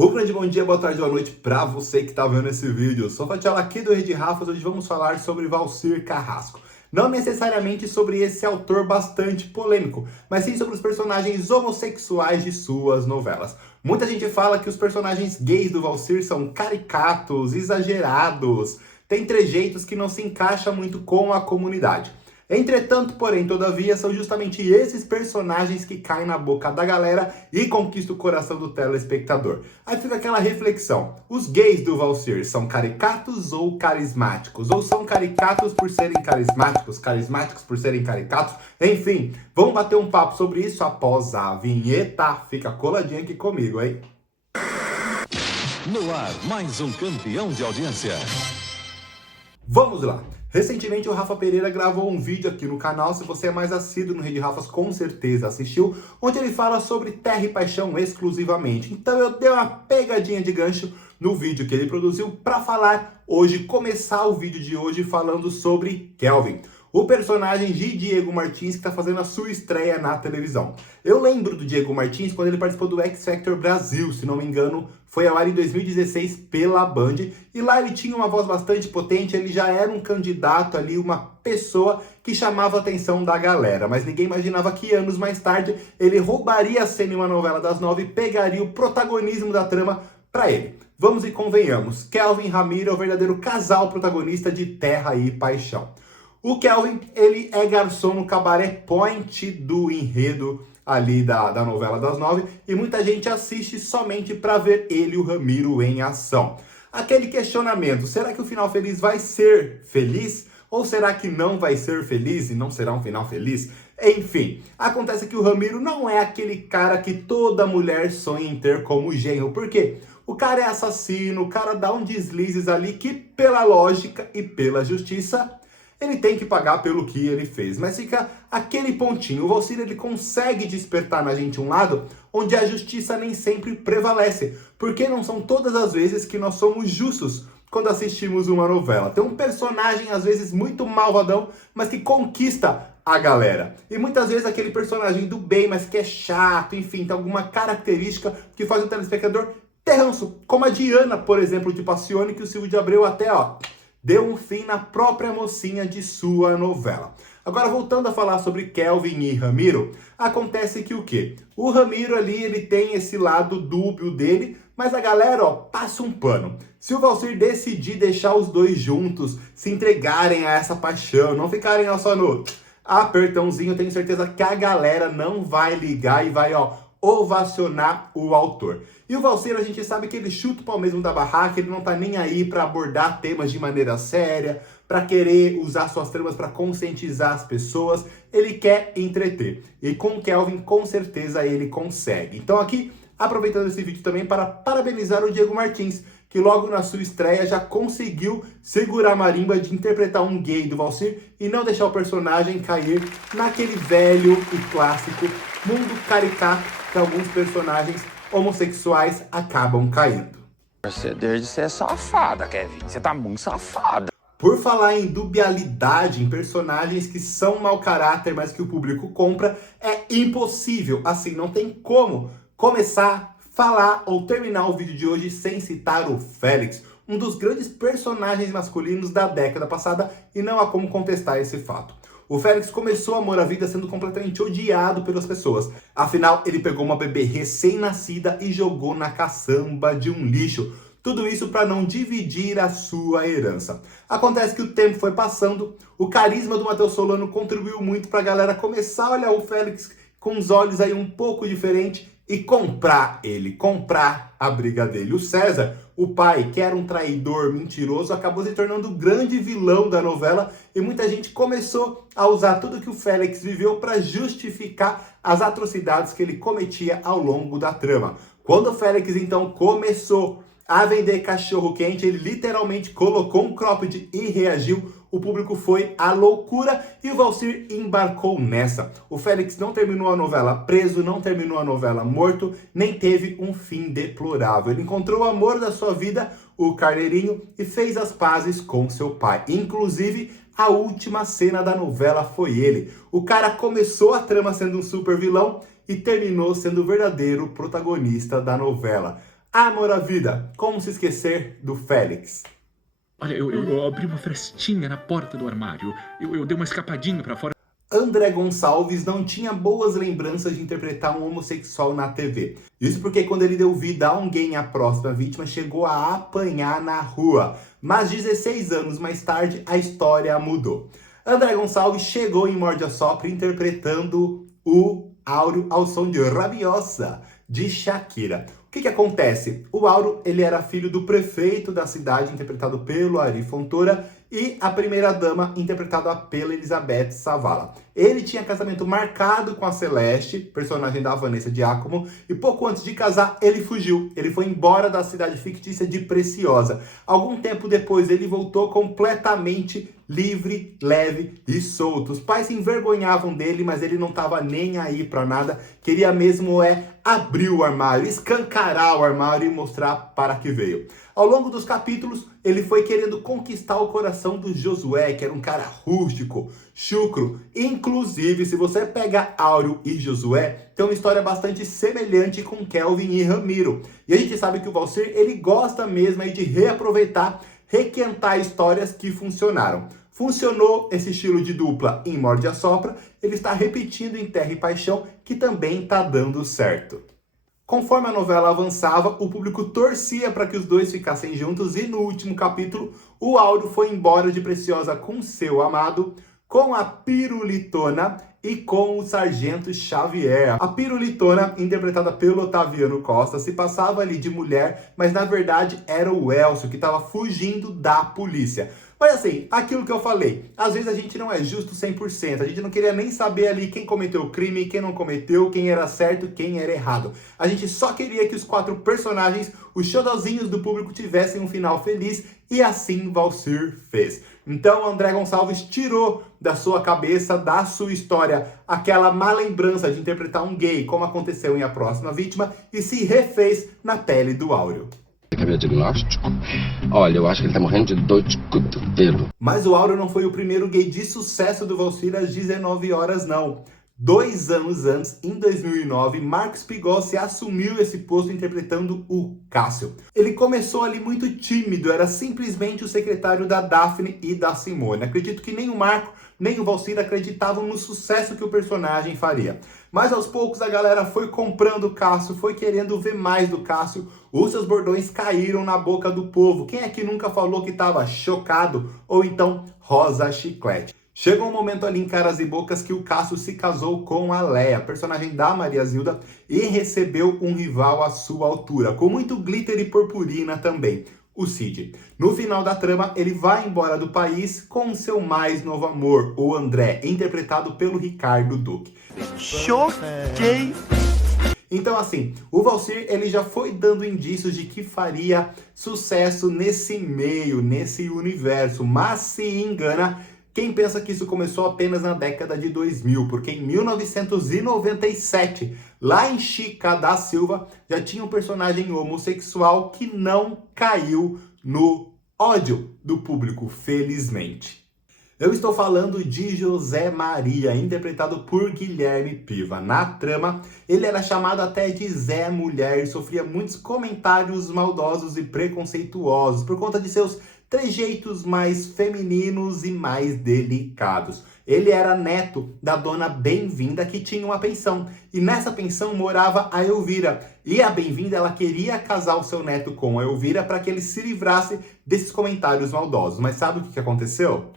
Um grande bom dia, boa tarde, boa noite pra você que tá vendo esse vídeo. Eu sou o Fatiola aqui do Rede Rafas. Hoje vamos falar sobre Valcir Carrasco. Não necessariamente sobre esse autor bastante polêmico, mas sim sobre os personagens homossexuais de suas novelas. Muita gente fala que os personagens gays do Valcir são caricatos, exagerados, têm trejeitos que não se encaixam muito com a comunidade. Entretanto, porém, todavia, são justamente esses personagens que caem na boca da galera e conquistam o coração do telespectador. Aí fica aquela reflexão: os gays do Valcir são caricatos ou carismáticos? Ou são caricatos por serem carismáticos, carismáticos por serem caricatos? Enfim, vamos bater um papo sobre isso após a vinheta. Fica coladinho aqui comigo, hein? No ar, mais um campeão de audiência. Vamos lá! Recentemente o Rafa Pereira gravou um vídeo aqui no canal, se você é mais assíduo no Rede Rafas com certeza assistiu, onde ele fala sobre Terra e Paixão exclusivamente. Então eu dei uma pegadinha de gancho no vídeo que ele produziu para falar hoje, começar o vídeo de hoje falando sobre Kelvin, o personagem de Diego Martins que está fazendo a sua estreia na televisão. Eu lembro do Diego Martins quando ele participou do X Factor Brasil, se não me engano, foi ao ar em 2016 pela Band, e lá ele tinha uma voz bastante potente, ele já era um candidato ali, uma pessoa que chamava a atenção da galera, mas ninguém imaginava que anos mais tarde ele roubaria a cena em uma novela das 9 e pegaria o protagonismo da trama para ele. Vamos e convenhamos, Kelvin e Ramiro é o verdadeiro casal protagonista de Terra e Paixão. O Kelvin, ele é garçom no Cabaré Point do enredo ali da novela das 9, e muita gente assiste somente para ver ele e o Ramiro em ação. Aquele questionamento, será que o final feliz vai ser feliz? Ou será que não vai ser feliz e não será um final feliz? Enfim, acontece que o Ramiro não é aquele cara que toda mulher sonha em ter como genro. Por quê? O cara é assassino, o cara dá um deslizes ali que, pela lógica e pela justiça, ele tem que pagar pelo que ele fez. Mas fica aquele pontinho. O Valcir, ele consegue despertar na gente um lado onde a justiça nem sempre prevalece. Porque não são todas as vezes que nós somos justos quando assistimos uma novela. Tem um personagem, às vezes, muito malvadão, mas que conquista a galera. E muitas vezes aquele personagem do bem, mas que é chato, enfim, tem alguma característica que faz o telespectador ter ranço. Como a Diana, por exemplo, de Passione, que o Silvio de Abreu até, deu um fim na própria mocinha de sua novela. Agora, voltando a falar sobre Kelvin e Ramiro, acontece que o quê? O Ramiro ali, ele tem esse lado dúbio dele, mas a galera, passa um pano. Se o Valcir decidir deixar os dois juntos, se entregarem a essa paixão, não ficarem só no apertãozinho, eu tenho certeza que a galera não vai ligar e vai, ovacionar o autor. E o Valcir, a gente sabe que ele chuta o pau mesmo da barraca, ele não tá nem aí para abordar temas de maneira séria, para querer usar suas tramas para conscientizar as pessoas, ele quer entreter. E com o Kelvin, com certeza, ele consegue. Então aqui, aproveitando esse vídeo também para parabenizar o Diego Martins, que logo na sua estreia já conseguiu segurar a marimba de interpretar um gay do Valcir e não deixar o personagem cair naquele velho e clássico mundo caricato que alguns personagens homossexuais acabam caindo. Você desde ser safada, Kevin. Você tá muito safada. Por falar em dubialidade, em personagens que são mau caráter, mas que o público compra, é impossível, assim, não tem como começar, falar ou terminar o vídeo de hoje sem citar o Félix, um dos grandes personagens masculinos da década passada, e não há como contestar esse fato. O Félix começou Amor à Vida sendo completamente odiado pelas pessoas. Afinal, ele pegou uma bebê recém-nascida e jogou na caçamba de um lixo. Tudo isso para não dividir a sua herança. Acontece que o tempo foi passando, o carisma do Matheus Solano contribuiu muito para a galera começar a olhar o Félix com os olhos aí um pouco diferentes e comprar ele, comprar a briga dele. O César, o pai, que era um traidor mentiroso, acabou se tornando o grande vilão da novela e muita gente começou a usar tudo que o Félix viveu para justificar as atrocidades que ele cometia ao longo da trama. Quando o Félix, então, começou a vender cachorro-quente, ele literalmente colocou um cropped e reagiu. O público foi à loucura e o Valcir embarcou nessa. O Félix não terminou a novela preso, não terminou a novela morto, nem teve um fim deplorável. Ele encontrou o amor da sua vida, o Carneirinho, e fez as pazes com seu pai. Inclusive, a última cena da novela foi ele. O cara começou a trama sendo um super vilão e terminou sendo o verdadeiro protagonista da novela. Amor à vida, como se esquecer do Félix? Olha, eu abri uma frestinha na porta do armário. Eu dei uma escapadinha pra fora. André Gonçalves não tinha boas lembranças de interpretar um homossexual na TV. Isso porque quando ele deu vida a um gay, a próxima vítima chegou a apanhar na rua. Mas 16 anos mais tarde, a história mudou. André Gonçalves chegou em Morde a Sopra interpretando o Áureo ao som de Rabiosa, de Shakira. O que acontece? O Áureo, ele era filho do prefeito da cidade, interpretado pelo Ari Fontoura, e a primeira-dama, interpretada pela Elizabeth Savala. Ele tinha casamento marcado com a Celeste, personagem da Vanessa Giacomo, e pouco antes de casar, ele fugiu. Ele foi embora da cidade fictícia de Preciosa. Algum tempo depois, ele voltou completamente livre, leve e solto. Os pais se envergonhavam dele, mas ele não estava nem aí para nada. Queria mesmo abrir o armário, escancarar o armário e mostrar para que veio. Ao longo dos capítulos, ele foi querendo conquistar o coração do Josué, que era um cara rústico, chucro. Inclusive, se você pega Áureo e Josué, tem uma história bastante semelhante com Kelvin e Ramiro. E a gente sabe que o Valcir, ele gosta mesmo aí de reaproveitar, requentar histórias que funcionaram. Funcionou esse estilo de dupla em Morde a Sopra, ele está repetindo em Terra e Paixão, que também está dando certo. Conforme a novela avançava, o público torcia para que os dois ficassem juntos e no último capítulo, o Áureo foi embora de Preciosa com seu amado, com a Pirulitona e com o Sargento Xavier. A Pirulitona, interpretada pelo Otaviano Costa, se passava ali de mulher, mas na verdade era o Elcio, que estava fugindo da polícia. Mas assim, aquilo que eu falei, às vezes a gente não é justo 100%, a gente não queria nem saber ali quem cometeu o crime, quem não cometeu, quem era certo, quem era errado. A gente só queria que os 4 personagens, os xodozinhos do público, tivessem um final feliz, e assim Valcir fez. Então André Gonçalves tirou da sua cabeça, da sua história, aquela má lembrança de interpretar um gay, como aconteceu em A Próxima Vítima, e se refez na pele do Áureo. Diagnóstico? Olha, eu acho que ele tá morrendo de dor de cotovelo. Mas o Áureo não foi o primeiro gay de sucesso do Valcir às 19 horas, não. 2 anos antes, em 2009, Marcos Pigossi assumiu esse posto interpretando o Cássio. Ele começou ali muito tímido, era simplesmente o secretário da Daphne e da Simone. Acredito que nem o Marco, nem o Valcir acreditavam no sucesso que o personagem faria. Mas aos poucos a galera foi comprando o Cássio, foi querendo ver mais do Cássio. Os seus bordões caíram na boca do povo. Quem é que nunca falou que estava chocado? Ou então, rosa chiclete. Chegou um momento ali em Caras e Bocas que o Cássio se casou com a Leia, personagem da Maria Zilda, e recebeu um rival à sua altura, com muito glitter e purpurina também, o Cid. No final da trama, ele vai embora do país com seu mais novo amor, o André, interpretado pelo Ricardo Duque. Choquei! Então assim, o Valcir, ele já foi dando indícios de que faria sucesso nesse meio, nesse universo, mas se engana quem pensa que isso começou apenas na década de 2000, porque em 1997, lá em Chica da Silva, já tinha um personagem homossexual que não caiu no ódio do público, felizmente. Eu estou falando de José Maria, interpretado por Guilherme Piva. Na trama, ele era chamado até de Zé Mulher e sofria muitos comentários maldosos e preconceituosos por conta de seus trejeitos mais femininos e mais delicados. Ele era neto da dona Bem-vinda, que tinha uma pensão. E nessa pensão morava a Elvira. E a Bem-vinda, ela queria casar o seu neto com a Elvira para que ele se livrasse desses comentários maldosos. Mas sabe o que aconteceu?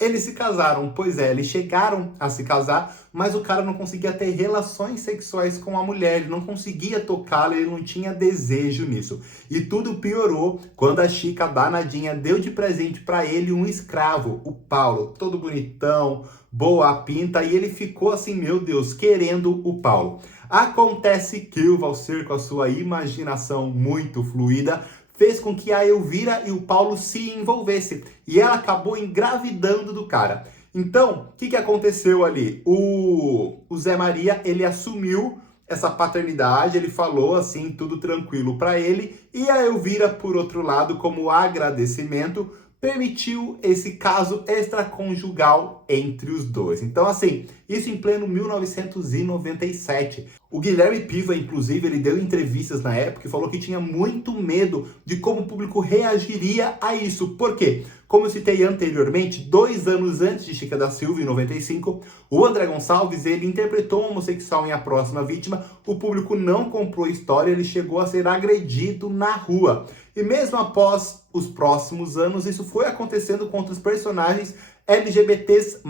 Eles se casaram, pois é, eles chegaram a se casar, mas o cara não conseguia ter relações sexuais com a mulher, ele não conseguia tocá-la, ele não tinha desejo nisso. E tudo piorou quando a Chica danadinha deu de presente para ele um escravo, o Paulo, todo bonitão, boa pinta, e ele ficou assim, meu Deus, querendo o Paulo. Acontece que o Valcir, com a sua imaginação muito fluida, fez com que a Elvira e o Paulo se envolvessem. E ela acabou engravidando do cara. Então, o que aconteceu ali? O Zé Maria, ele assumiu essa paternidade, ele falou assim, tudo tranquilo para ele. E a Elvira, por outro lado, como agradecimento, permitiu esse caso extraconjugal entre os dois. Então, assim, isso em pleno 1997. O Guilherme Piva, inclusive, ele deu entrevistas na época e falou que tinha muito medo de como o público reagiria a isso. Por quê? Como eu citei anteriormente, 2 anos antes de Chica da Silva, em 95, o André Gonçalves, ele interpretou um homossexual em A Próxima Vítima, o público não comprou a história, ele chegou a ser agredido na rua. E mesmo após os próximos anos, isso foi acontecendo com outros personagens LGBTs+,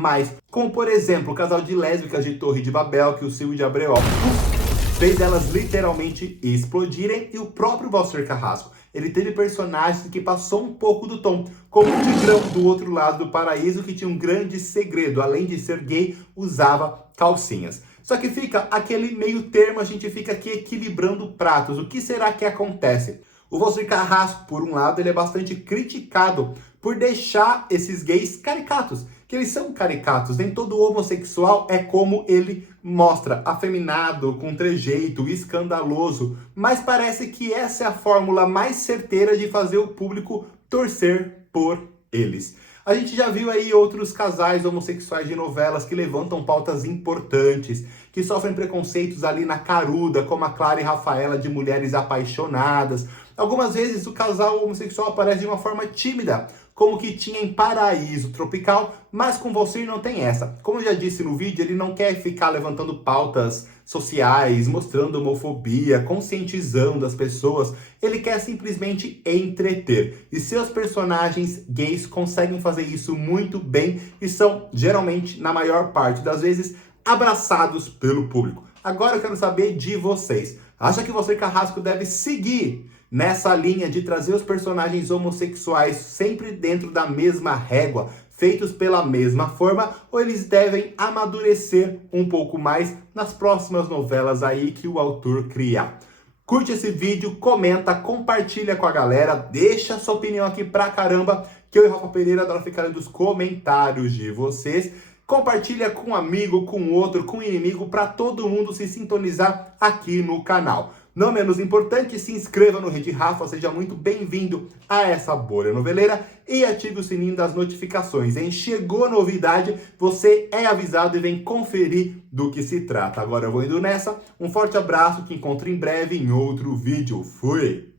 como por exemplo o casal de lésbicas de Torre de Babel, que o Silvio de Abreu fez elas literalmente explodirem, e o próprio Walter Carrasco. Ele teve personagens que passou um pouco do tom, como o Tigrão do Outro Lado do Paraíso, que tinha um grande segredo, além de ser gay, usava calcinhas. Só que fica aquele meio termo, a gente fica aqui equilibrando pratos. O que será que acontece? O Walter Carrasco, por um lado, ele é bastante criticado por deixar esses gays caricatos, que eles são caricatos. Nem todo homossexual é como ele mostra, afeminado, com trejeito, escandaloso. Mas parece que essa é a fórmula mais certeira de fazer o público torcer por eles. A gente já viu aí outros casais homossexuais de novelas que levantam pautas importantes, que sofrem preconceitos ali na caruda, como a Clara e Rafaela de Mulheres Apaixonadas. Algumas vezes o casal homossexual aparece de uma forma tímida, como que tinha em Paraíso Tropical, mas com você não tem essa. Como eu já disse no vídeo, ele não quer ficar levantando pautas sociais, mostrando homofobia, conscientizando as pessoas. Ele quer simplesmente entreter. E seus personagens gays conseguem fazer isso muito bem e são, geralmente, na maior parte das vezes, abraçados pelo público. Agora eu quero saber de vocês. Acha que você, Carrasco, deve seguir nessa linha de trazer os personagens homossexuais sempre dentro da mesma régua, feitos pela mesma forma, ou eles devem amadurecer um pouco mais nas próximas novelas aí que o autor criar? Curte esse vídeo, comenta, compartilha com a galera, deixa sua opinião aqui pra caramba, que eu e Rafa Pereira adoro ficar lendo os comentários de vocês. Compartilha com um amigo, com outro, com um inimigo, para todo mundo se sintonizar aqui no canal. Não menos importante, se inscreva no Rede Rafa, seja muito bem-vindo a essa bolha noveleira e ative o sininho das notificações, hein? Chegou novidade, você é avisado e vem conferir do que se trata. Agora eu vou indo nessa, um forte abraço, te encontro em breve em outro vídeo. Fui!